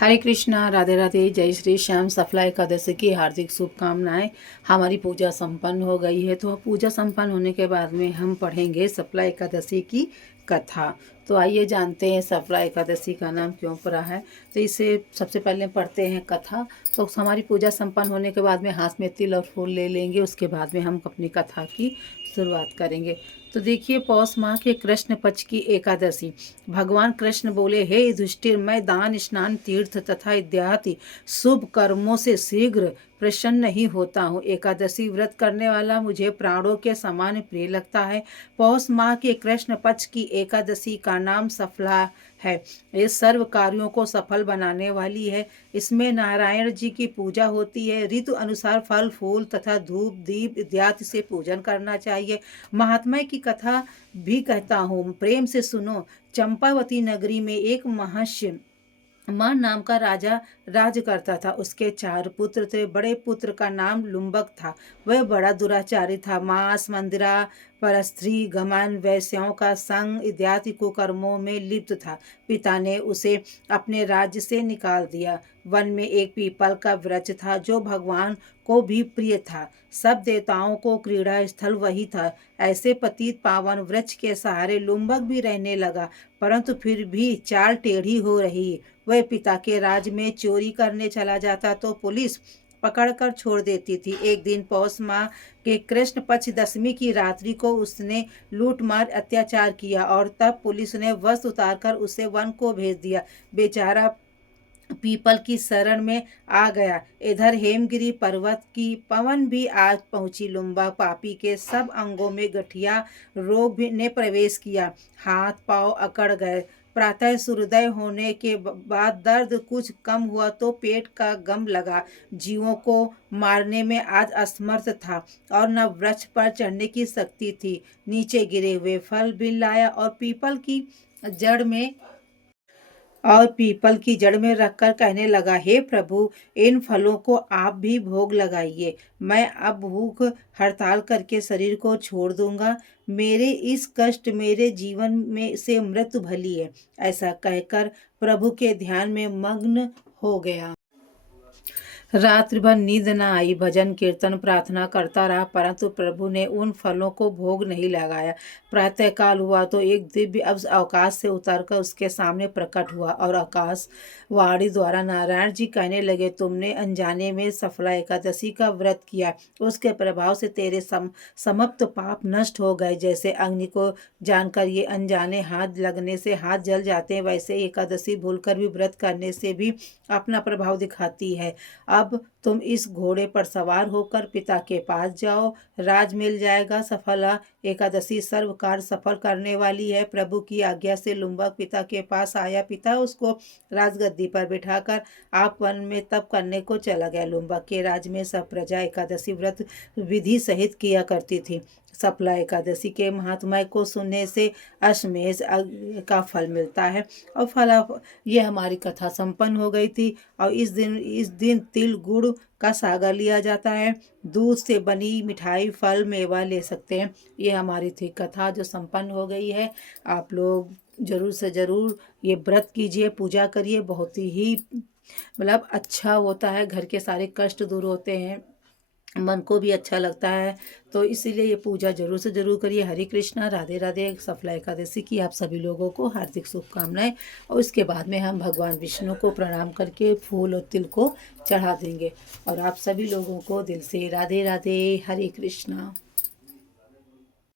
हरे कृष्णा, राधे राधे, जय श्री श्याम। सफला एकादशी की हार्दिक शुभकामनाएं। हमारी पूजा संपन्न हो गई है, तो पूजा संपन्न होने के बाद में हम पढ़ेंगे सफला एकादशी की कथा। तो आइए जानते हैं सफला एकादशी का नाम क्यों पड़ा है। तो इसे सबसे पहले पढ़ते हैं कथा। तो हमारी पूजा संपन्न होने के बाद में हाथ में तिल और फूल ले लेंगे, उसके बाद में हम अपनी कथा की शुरुआत करेंगे। तो देखिए, पौष माह के कृष्ण पक्ष की एकादशी। भगवान कृष्ण बोले, हे युधिष्ठिर, मैं दान, स्नान, तीर्थ तथा इत्यादि शुभ कर्मों से शीघ्र प्रसन्न नहीं होता हूँ। एकादशी व्रत करने वाला मुझे प्राणों के समान प्रिय लगता है। पौष माह के कृष्ण पक्ष की एकादशी का नाम सफला है। ये सर्व कार्यों को सफल बनाने वाली है। इसमें नारायण जी की पूजा होती है। ऋतु अनुसार फल फूल तथा धूप दीप इत्यादि से पूजन करना चाहिए। महात्मा की कथा भी कहता हूँ, प्रेम से सुनो। चंपावती नगरी में एक महर्षि मान नाम का राजा राज करता था। उसके 4 पुत्र थे। बड़े पुत्र का नाम लुम्बक था। वह बड़ा दुराचारी था। मांस मंदिरा परस्त्री गमन वैश्यों का संग इत्यादि कुकर्मों में लिप्त था। पिता ने उसे अपने राज्य से निकाल दिया। वन में एक पीपल का वृक्ष था जो भगवान को भी प्रिय था। सब देवताओं को क्रीड़ा स्थल वही था। ऐसे पतित पावन वृक्ष के सहारे लुम्बक भी रहने लगा, परंतु फिर भी चाल टेढ़ी हो रही। वह पिता के राज में चोरी करने चला जाता तो पुलिस पकड़कर छोड़ देती थी। एक दिन पौष माह के कृष्ण पक्ष दशमी की रात्रि को उसने लूटमार अत्याचार किया और तब पुलिस ने वस्त्र उतारकर उसे वन को भेज दिया। बेचारा पीपल की शरण में आ गया। इधर हेमगिरी पर्वत की पवन भी आज पहुंची। लुम्बा पापी के सब अंगों में गठिया रोग भी ने प्रवेश किया। हाथ पांव अकड़ गए। प्रातः सूर्योदय होने के बाद दर्द कुछ कम हुआ तो पेट का गम लगा। जीवों को मारने में आज असमर्थ था और न वृक्ष पर चढ़ने की शक्ति थी। नीचे गिरे हुए फल बिन लाया और पीपल की जड़ में रखकर कहने लगा, हे प्रभु, इन फलों को आप भी भोग लगाइए। मैं अब भूख हड़ताल करके शरीर को छोड़ दूंगा। मेरे इस कष्ट मेरे जीवन में से मृत्यु भली है। ऐसा कहकर प्रभु के ध्यान में मग्न हो गया। रात्रि भर नींद न आई। भजन कीर्तन प्रार्थना करता रहा, परंतु प्रभु ने उन फलों को भोग नहीं लगाया। प्रातःकाल हुआ तो एक दिव्य अब्ज आकाश से उतरकर उसके सामने प्रकट हुआ और आकाश वाणी द्वारा नारायण जी कहने लगे, तुमने अनजाने में सफला एकादशी का व्रत किया। उसके प्रभाव से तेरे समस्त पाप नष्ट हो गए। जैसे अग्नि को जानकर ये अनजाने हाथ लगने से हाथ जल जाते हैं, वैसे एकादशी भूलकर भी व्रत करने से भी अपना प्रभाव दिखाती है। अब तुम इस घोड़े पर सवार होकर पिता के पास जाओ, राज मिल जाएगा। सफला एकादशी सर्व कार्य सफल करने वाली है। प्रभु की आज्ञा से लुम्बक पिता के पास आया। पिता उसको राजगद्दी पर बिठाकर आप वन में तप करने को चला गया। लुम्बक के राज में सब प्रजा एकादशी व्रत विधि सहित किया करती थी। सफला एकादशी के महात्म्य को सुनने से अश्वमेध का फल मिलता है। और फला ये हमारी कथा संपन्न हो गई थी। और इस दिन तिल गुड़ का सागर लिया जाता है। दूध से बनी मिठाई फल मेवा ले सकते हैं। ये हमारी थी कथा जो संपन्न हो गई है। आप लोग जरूर से जरूर ये व्रत कीजिए, पूजा करिए। बहुत ही मतलब अच्छा होता है, घर के सारे कष्ट दूर होते हैं, मन को भी अच्छा लगता है। तो इसीलिए ये पूजा जरूर से जरूर करिए। हरे कृष्णा, राधे राधे। सफला एकादशी की आप सभी लोगों को हार्दिक शुभकामनाएं। और इसके बाद में हम भगवान विष्णु को प्रणाम करके फूल और तिल को चढ़ा देंगे। और आप सभी लोगों को दिल से राधे राधे, हरे कृष्णा।